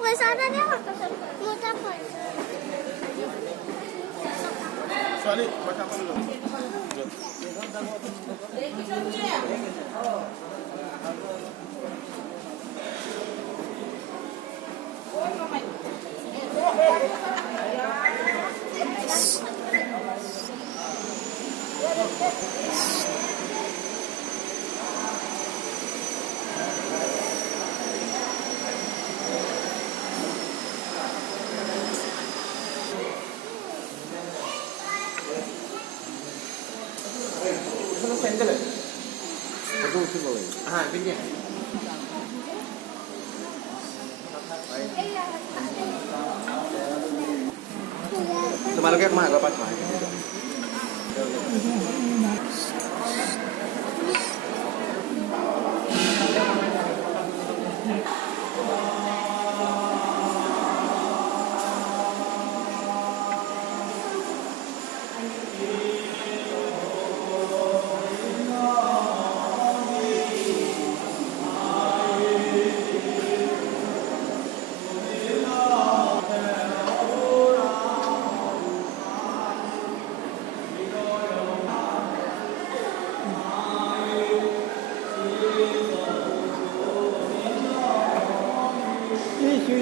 পয়সা এটা দিয়া মোৰ তাত পইচা ছোৱালী পইচা পালো Sandal. Betul sih boleh. Ah, ini. Semalam kayak kemana pas main?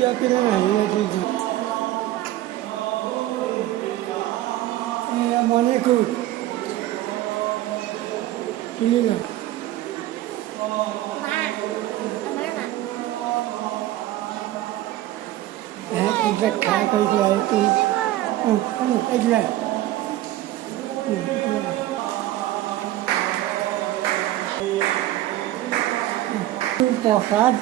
Ya kira ya gitu. Ya mana ku? Ini lah. Kita khai cái gì tu? Cái gì? Tu bỏ sát.